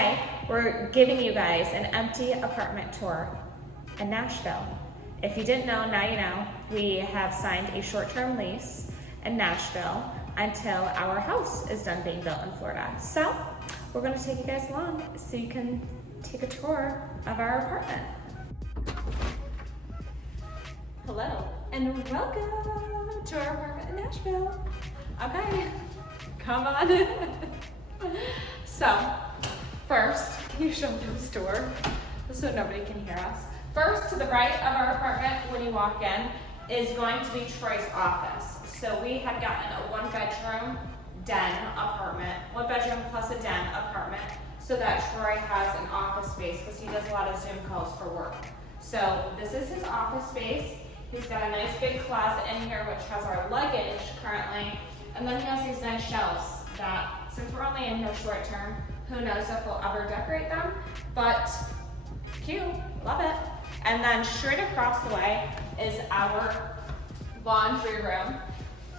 today we're giving you guys an empty apartment tour in Nashville. If you didn't know, now you know. We have signed a short-term lease in Nashville until our house is done being built in Florida. So we're going to take you guys along so you can take a tour of our apartment. Hello and welcome to our apartment in Nashville. Okay, come on in. So first, can you show them this door so nobody can hear us? First, to the right of our apartment when you walk in is going to be Troy's office. So we have gotten a one-bedroom den apartment, one bedroom plus a den apartment, so that Troy has an office space because he does a lot of Zoom calls for work. So this is his office space. He's got a nice big closet in here which has our luggage currently, and then he has these nice shelves that, since we're only in here short term, who knows if we'll ever decorate them, but cute, love it. And then straight across the way is our laundry room.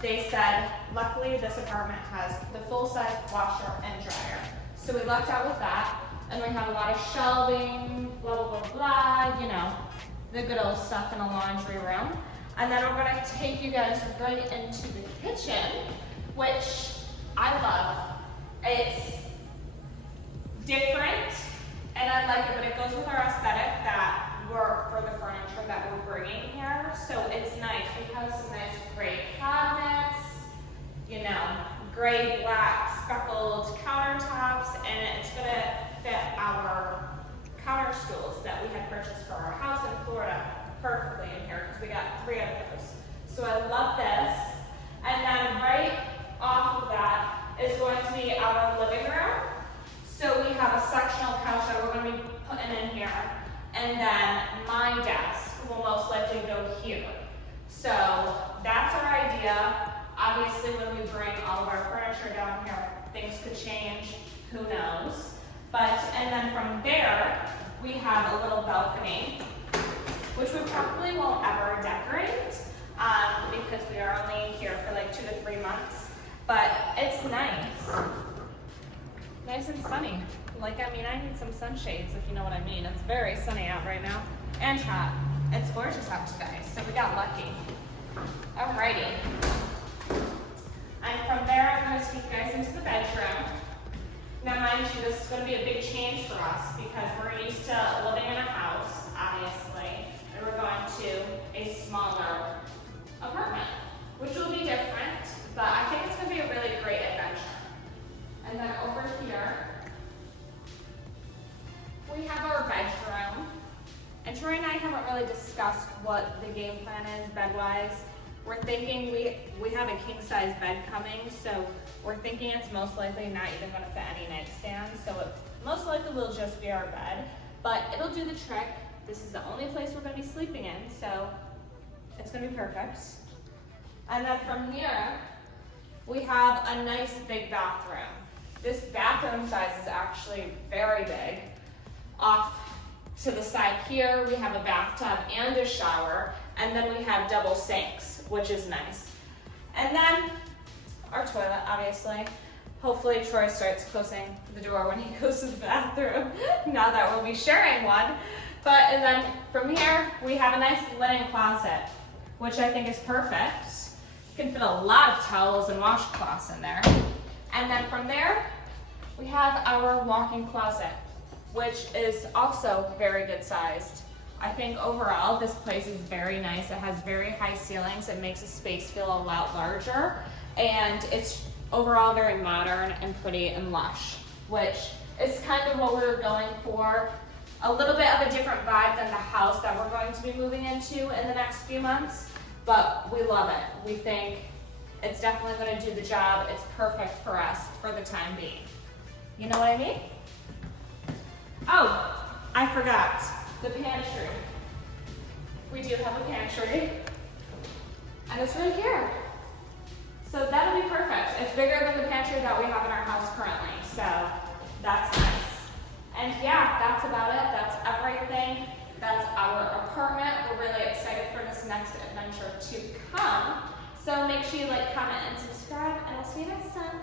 They said, luckily this apartment has the full-size washer and dryer. So we lucked out with that, and we have a lot of shelving, blah, blah, blah, blah, you know, the good old stuff in a laundry room. And then we're gonna take you guys right into the kitchen, which I love. It's different, and I like it, but it goes with our aesthetic that we're, for the furniture that we're bringing here. So it's nice. We have some nice gray cabinets, you know, gray, black, speckled countertops, and it's gonna fit our counter stools that we had purchased for our house in Florida perfectly in here because we got 3 of those. So I love this. And then right off of that is going to be our living room. So we have a sectional couch that we're going to be putting in here, and then my desk will most likely go here. So that's our idea. Obviously, when we bring all of our furniture down here, things could change, who knows. And then from there, we have a little balcony, which we probably won't ever decorate because we are only here for like 2 to 3 months. But it's nice. Nice and sunny. Like, I mean, I need some sunshades, if you know what I mean. It's very sunny out right now and hot. It's gorgeous out today, so we got lucky. Alrighty. And from there, I'm going to take you guys into the bedroom. Now, mind you, this is going to be a big change for us because we're used to living in a house, obviously, and we're going to a smaller apartment, which will be different, but I think it's going to be a really great adventure. And then over here, we have our bedroom. And Troy and I haven't really discussed what the game plan is bed-wise. We're thinking we have a king-size bed coming, so we're thinking it's most likely not even going to fit any nightstands, so it most likely will just be our bed, but it'll do the trick. This is the only place we're going to be sleeping in, so it's going to be perfect. And then from here, we have a nice big bathroom. This bathroom size is actually very big. Off to the side here, we have a bathtub and a shower, and then we have double sinks, which is nice. And then our toilet, obviously. Hopefully Troy starts closing the door when he goes to the bathroom, now that we'll be sharing one. And then from here, we have a nice linen closet, which I think is perfect. You can fit a lot of towels and washcloths in there. And then from there, we have our walk-in closet, which is also very good sized. I think overall this place is very nice. It has very high ceilings. It makes the space feel a lot larger, and it's overall very modern and pretty and lush, which is kind of what we were going for. A little bit of a different vibe than the house that we're going to be moving into in the next few months, but we love it. We think it's definitely going to do the job. It's perfect for us for the time being. You know what I mean? Oh, I forgot. The pantry. We do have a pantry, and it's right here. So that'll be perfect. It's bigger than the pantry that we have in our house currently, so that's nice. And yeah, that's about it. That's everything. That's our apartment. We're really excited for this next adventure to come. So make sure you like, comment, and subscribe, and I'll see you next time.